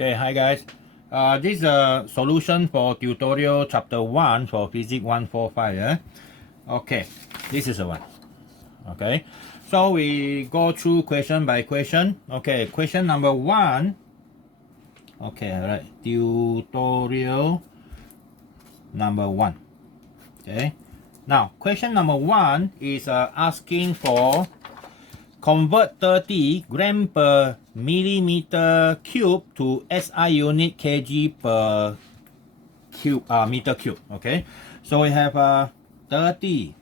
Okay, hi guys. This is a solution for tutorial chapter 1 for physics 145. Yeah? Okay, this is the one. Okay, so we go through question by question. Okay, question number 1. Okay, all right. Tutorial number 1. Okay, now question number 1 is asking for convert 30 gram per millimeter cube to SI unit kg per meter cube. Okay, so we have 30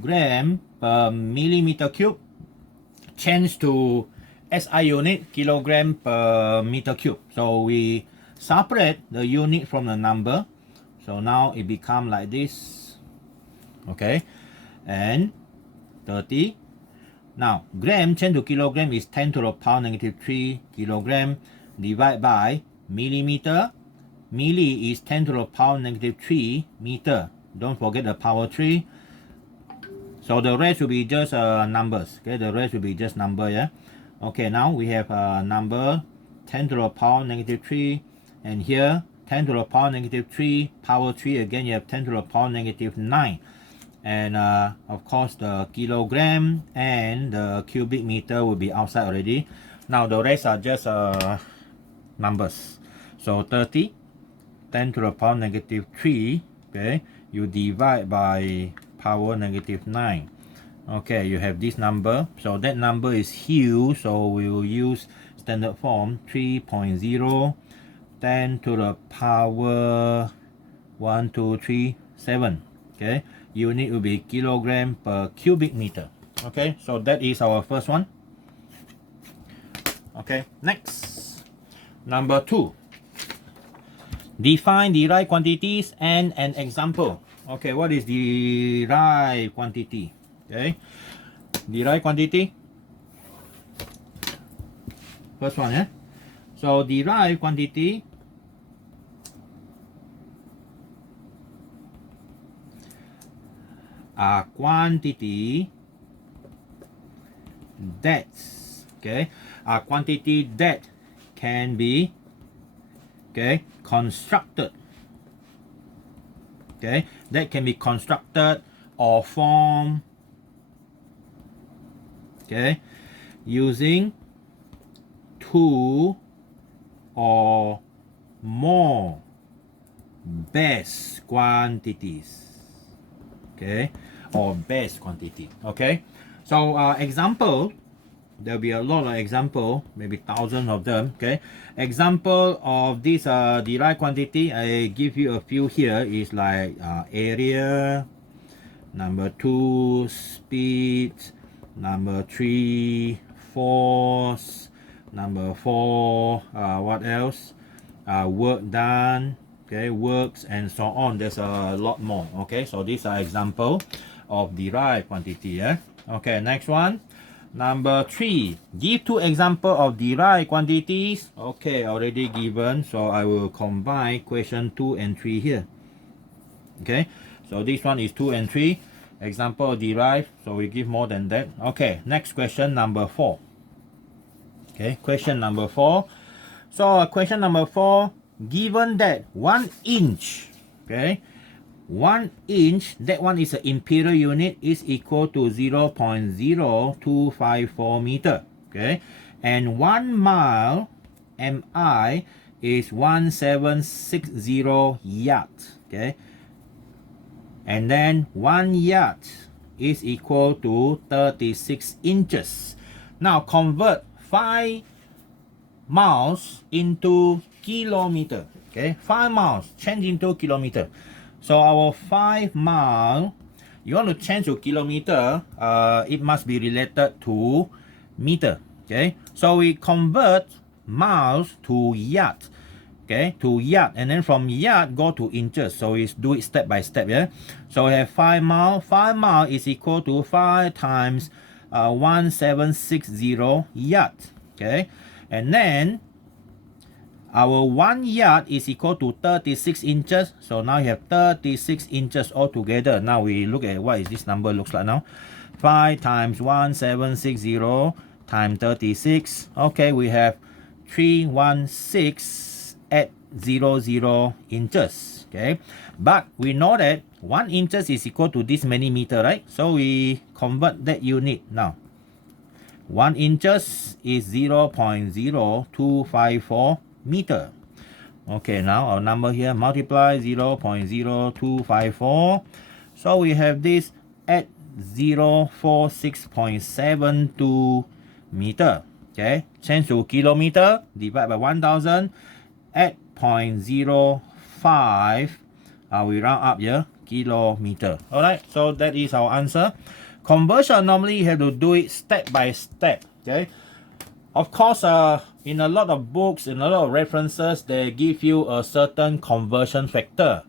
gram per millimeter cube changed to SI unit kilogram per meter cube. So we separate the unit from the number. So now it become like this. Okay, and 30. Now, gram changed to kilogram is 10 to the power negative 3 kilogram divided by millimeter. Milli is 10 to the power negative 3 meter. Don't forget the power 3. So the rest will be just numbers. Okay, the rest will be just number. Yeah. Okay, now we have number 10 to the power negative 3. And here 10 to the power negative 3 power 3. Again, you have 10 to the power negative 9. And of course the kilogram and the cubic meter will be outside already. Now the rest are just numbers. So 30, 10 to the power negative 3. Okay, you divide by power negative 9. Okay, you have this number. So that number is huge, so we will use standard form 3.0 10 to the power 1, 2, 3, 7. Okay, unit will be kilogram per cubic meter. Okay, so that is our first one. Okay, next, number 2. Define derived quantities and an example. Okay, what is derived quantity? Okay, derived quantity. First one, yeah. So derived quantity are quantity that, okay, are quantity that can be, okay, constructed, okay, that can be constructed or formed, okay, using 2 or more base quantities, okay, or base quantity. Okay, so example, there'll be a lot of example, maybe thousands of them. Okay, example of this derived quantity, I give you a few here, is like area, number 2 speed, number 3 force, number 4 what else, work done, okay, works, and so on. There's a lot more. Okay, so these are example of derived quantity. Yeah. Okay, next one, number 3. Give 2 example of derived quantities. Okay, already given, so I will combine question 2 and 3 here. Okay, so this one is 2 and 3 example of derived, so we give more than that. Okay, next question, number 4. Okay, question number 4. So question number 4, given that 1 inch, okay, 1 inch, that one is an imperial unit, is equal to 0.0254 meter. Okay, and 1 mile, mi, is 1760 yard. Okay, and then 1 yard is equal to 36 inches. Now convert 5 miles into kilometer. Okay, 5 miles change into kilometer. So our 5 mile, you want to change to kilometer, it must be related to meter. Okay, so we convert miles to yard. Okay, to yard, and then from yard go to inches. So we do it step by step. Yeah, so we have 5 mile. 5 mile is equal to 5 times 1760 yard. Okay, and then our 1 yard is equal to 36 inches. So now you have 36 inches altogether. Now we look at what is this number looks like now. 5 times 1760 times 36. Okay, we have 316 at 0 inches. Okay, but we know that 1 inches is equal to this many meter, right? So we convert that unit now. 1 inches is 0.0254 meter. Okay, now our number here multiply 0.0254. So we have this at 046.72 meter. Okay, change to kilometer, divide by 1000 at 0.05. We round up here, kilometer. Alright, so that is our answer. Conversion, normally you have to do it step by step. Okay, of course, in a lot of books, in a lot of references, they give you a certain conversion factor.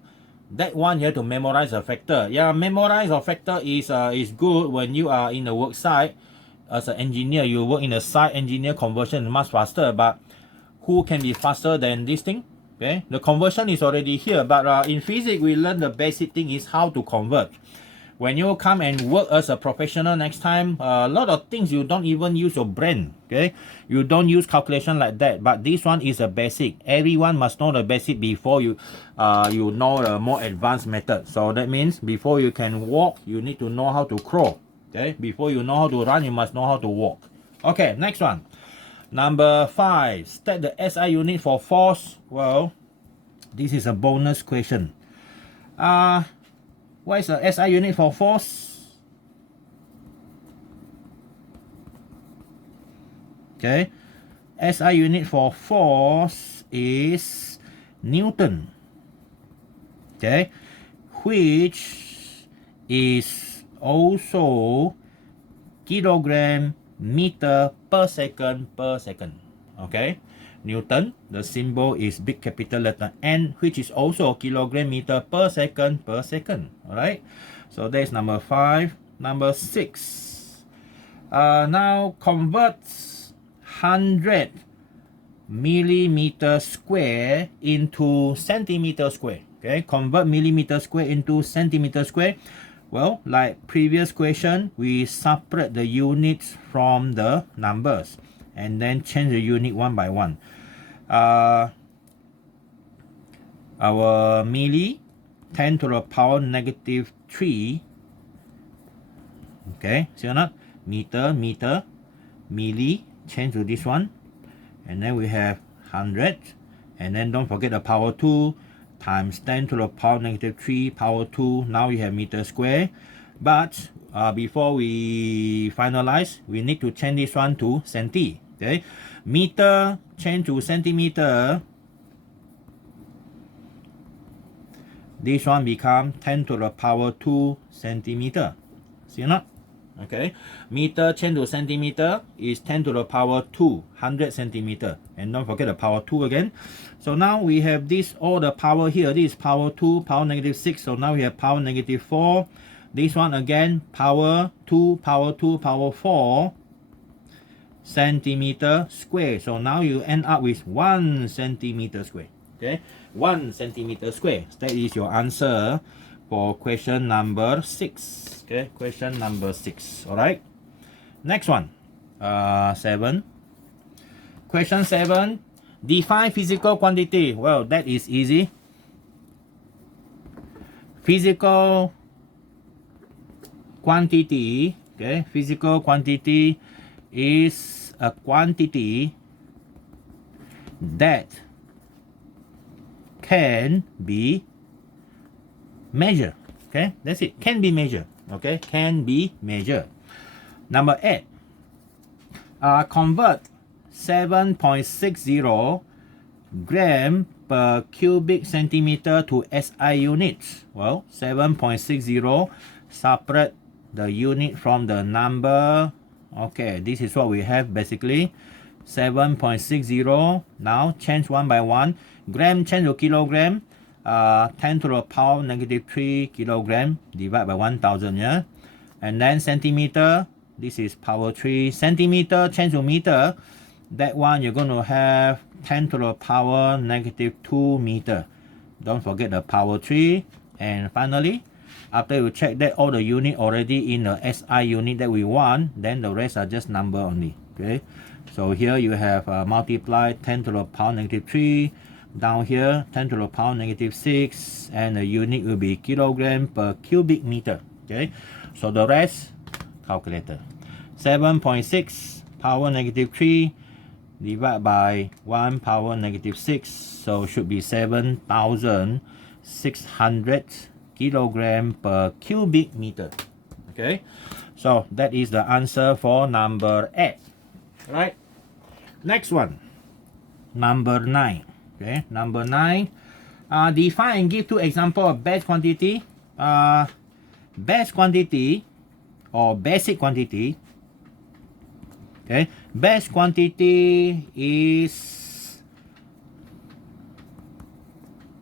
That one you have to memorize a factor. Yeah, memorize a factor is good when you are in the work site. As an engineer, you work in a site, engineer conversion is much faster. But who can be faster than this thing? Okay, the conversion is already here. But in physics, we learn the basic thing is how to convert. When you come and work as a professional next time, a lot of things you don't even use your brain. Okay, you don't use calculation like that. But this one is a basic. Everyone must know the basic before you know the more advanced method. So that means before you can walk, you need to know how to crawl. Okay, before you know how to run, you must know how to walk. Okay, next one. Number 5. State the SI unit for force. Well, this is a bonus question. What is the SI unit for force? Okay, SI unit for force is Newton. Okay, which is also kilogram meter per second per second. Okay, Newton, the symbol is big capital letter N, which is also kilogram meter per second per second. Alright, so that's number 5. Number 6. Now convert 100 millimeter square into centimeter square. Okay, convert millimeter square into centimeter square. Well, like previous question, we separate the units from the numbers and then change the unit one by one. Our milli, 10 to the power negative 3. Okay, see or not? Meter, meter, milli, change to this one. And then we have 100. And then don't forget the power 2 times 10 to the power negative 3 power 2. Now we have meter square. But before we finalize, we need to change this one to centi. Okay, meter change to centimeter. This one become 10 to the power 2 centimeter. See or not? Okay, meter change to centimeter is 10 to the power 2, 100 centimeter. And don't forget the power 2 again. So now we have this, all the power here. This is power 2, power negative 6. So now we have power negative 4. This one again, power 2, power 2, power 4 centimeter square. So now you end up with 1 centimeter square. Okay, 1 centimeter square. That is your answer for question number 6. Okay, question number 6. Alright, next one. 7. Question 7. Define physical quantity. Well, that is easy. Physical quantity. Okay, physical quantity is a quantity that can be measured. Okay, that's it. Can be measured. Okay, can be measured. Number 8. Convert 7.60 gram per cubic centimeter to SI units. Well, 7.60, separate the unit from the number. Okay, this is what we have basically. 7.60. Now change one by one. Gram change to kilogram. 10 to the power negative 3 kilogram. Divide by 1000. Yeah. And then centimeter. This is power 3. Centimeter change to meter. That one you're going to have 10 to the power negative 2 meter. Don't forget the power 3. And finally, after you check that all the unit already in the SI unit that we want, then the rest are just number only. Okay, so here you have multiply 10 to the power negative 3 Down here, 10 to the power negative 6, and the unit will be kilogram per cubic meter. Okay, so the rest, calculator. 7.6 power negative 3 divided by 1 power negative 6, so should be 7,600 kilogram per cubic meter. Okay, so that is the answer for number 8. Right, next one, number 9. Okay, number 9, define and give 2 examples of batch quantity. Batch quantity or basic quantity. Okay, batch quantity is,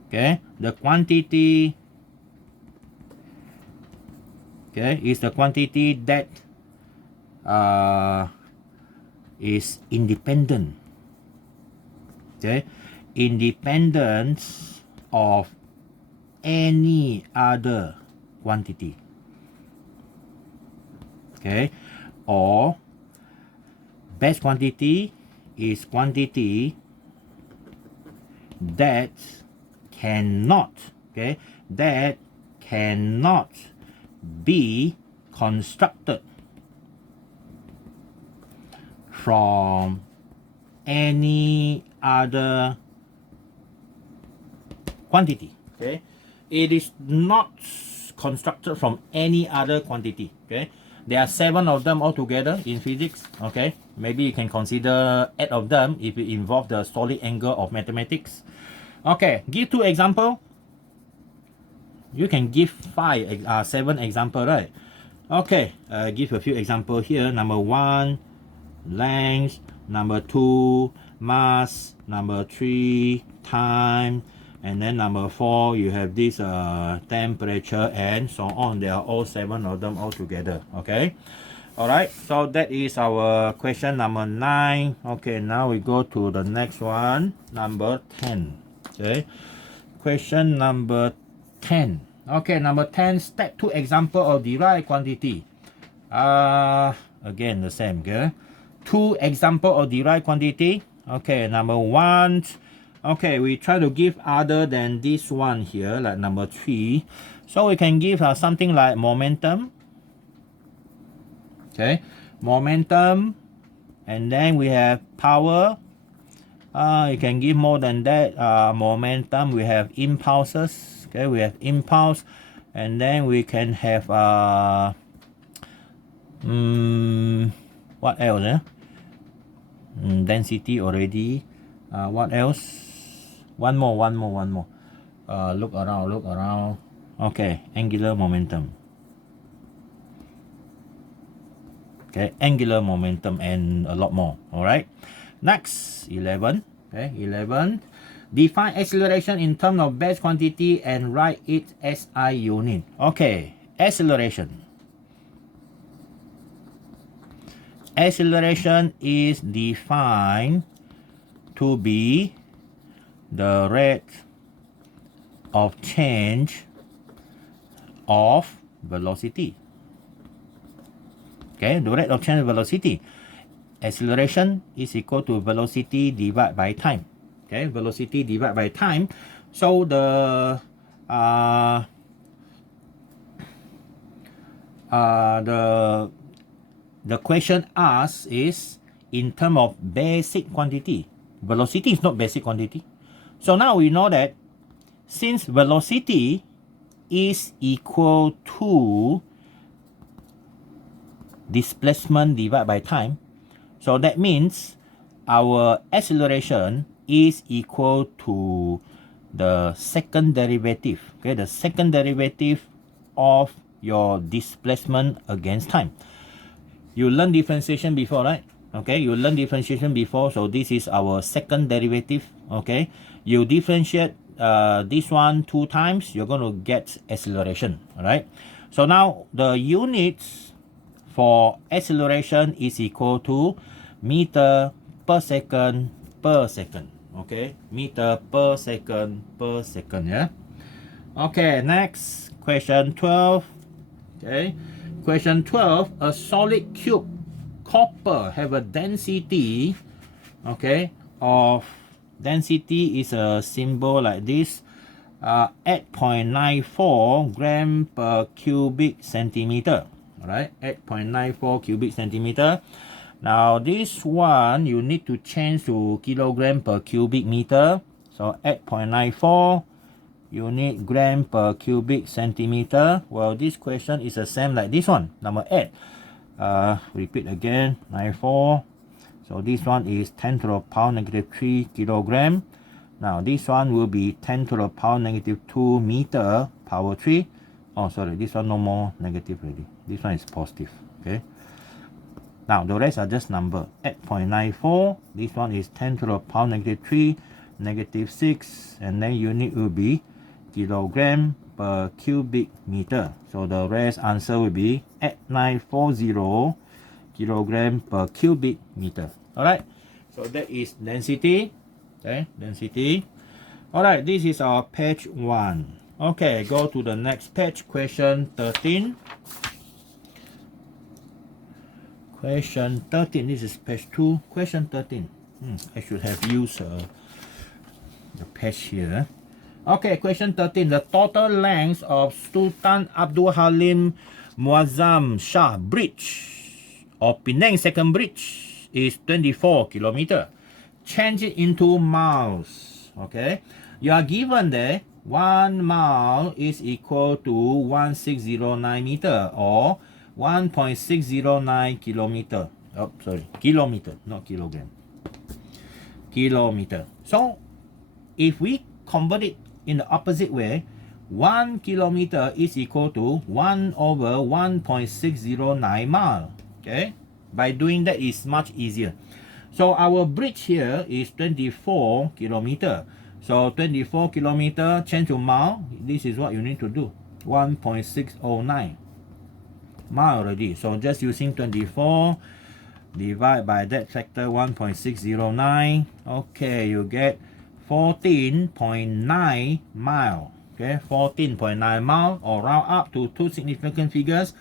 okay, the quantity, okay, is the quantity that is independent, okay, independent of any other quantity, okay, or batch quantity is quantity that cannot, okay, that cannot be constructed from any other quantity. Okay, it is not constructed from any other quantity. Okay, there are 7 of them altogether in physics. Okay, maybe you can consider 8 of them if it involve the solid angle of mathematics. Okay, give 2 example. You can give 7 example, right? Okay, give a few example here. Number 1, length. Number 2, mass. Number 3, time. And then number 4, you have this temperature and so on. There are all 7 of them all together. Okay, all right, so that is our question number 9. Okay, now we go to the next one, number 10. Okay, question number 10. Okay, number 10, step 2 example of derived quantity. Again the same. Okay, 2 example of derived quantity. Okay, number 1, okay, we try to give other than this one here, like number 3. So we can give something like momentum. Okay, momentum, and then we have power. You can give more than that. Momentum, we have impulses. Okay, we have impulse, and then we can have what else? Density already. What else? One more. Look around. Okay, angular momentum. Okay, angular momentum and a lot more. All right. Next, 11. Okay, 11. Define acceleration in terms of batch quantity and write it as SI unit. Okay, acceleration. Acceleration is defined to be the rate of change of velocity. Okay, the rate of change of velocity. Acceleration is equal to velocity divided by time. Okay, velocity divided by time. So the question asked is in terms of basic quantity. Velocity is not basic quantity. So now we know that since velocity is equal to displacement divided by time, so that means our acceleration is equal to the second derivative. Okay, the second derivative of your displacement against time. You learned differentiation before, right? Okay, you learned differentiation before, so this is our second derivative. Okay, you differentiate this one 2 times, you're going to get acceleration. All right, so now the units for acceleration is equal to meter per second per second. Okay, meter per second, yeah. Okay, next, question 12. Okay, question 12, a solid cube copper have a density, okay, of density is a symbol like this, 8.94 gram per cubic centimeter. Alright, 8.94 cubic centimeter. Now this one you need to change to kilogram per cubic meter. So 8.94 unit gram per cubic centimeter. Well, this question is the same like this one, number 8. Repeat again, 94. So this one is 10 to the power negative 3 kilogram. Now this one will be 10 to the power negative 2 meter power 3. Oh, sorry, this one no more negative already. This one is positive. Okay. Now the rest are just number. 8.94. This one is 10 to the power negative 3, negative 6, and then unit will be kilogram per cubic meter. So the rest answer will be 8940 kilogram per cubic meter. Alright, so that is density. Okay, density. Alright, this is our page 1. Okay, go to the next page, question 13. Question 13, this is page 2. Question 13. I should have used the page here. Okay, question 13. The total length of Sultan Abdul Halim Muazzam Shah Bridge or Penang Second Bridge is 24 kilometer. Change it into miles. Okay, you are given there 1 mile is equal to 1609 meter or 1.609 kilometer. Oh, sorry, kilometer, not kilogram. Kilometer. So if we convert it in the opposite way, 1 kilometer is equal to 1 over 1.609 mile. Okay, by doing that is much easier. So our bridge here is 24 kilometer. So 24 kilometer change to mile. This is what you need to do. 1.609 mile already. So just using 24 divide by that factor 1.609. Okay, you get 14.9 mile. Okay, 14.9 mile, or round up to two significant figures,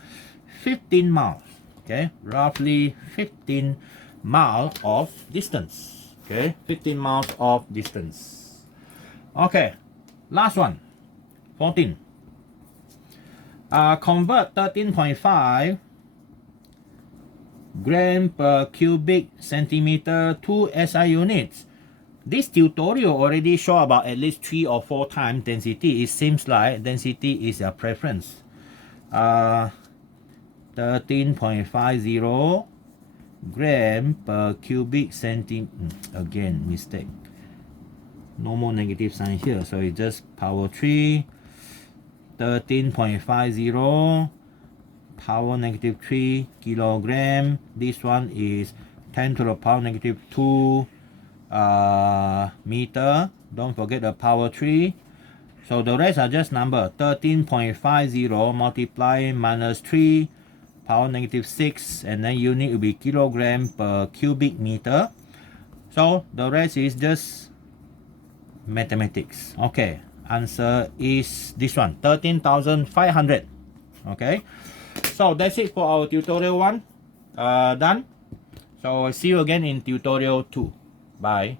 15 miles. Okay, roughly 15 miles of distance. Okay, 15 miles of distance. Okay, last one, 14. Convert 13.5 gram per cubic centimeter to SI units. This tutorial already show about at least 3 or 4 times density. It seems like density is a preference. 13.50 gram per cubic centimeter. Again, mistake. No more negative sign here, so it's just power 3. 13.50 power negative 3 kilogram. This one is 10 to the power negative 2 meter. Don't forget the power 3. So the rest are just number. 13.50 multiply minus 3 power negative 6, and then unit will be kilogram per cubic meter. So the rest is just mathematics. Okay, answer is this one, 13,500. Okay, so that's it for our tutorial 1. Done. So see you again in tutorial 2. Bye.